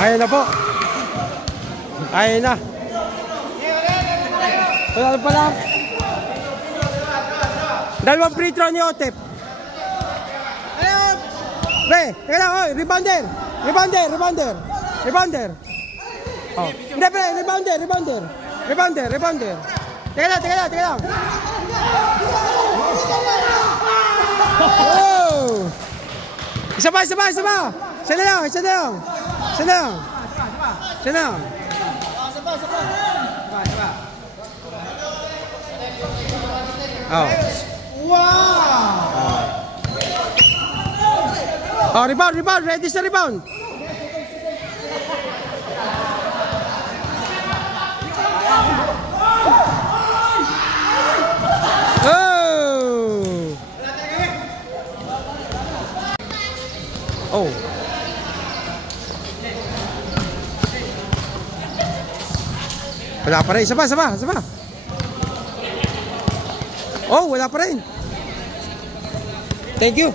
Ayan na po. Ayan na. Wala pa lang. Dalawang free throw ni Otep. Pre, teka lang, oy, rebounder. Oh. Hindi, pre, rebounder. Teka lang. Oh! Isa pa. Isa na lang. Oh. Wow! Oh, rebound. Ready sa rebound. Oh. Wala pa rin. Isa pa. Oh, wala pa rin. Thank you.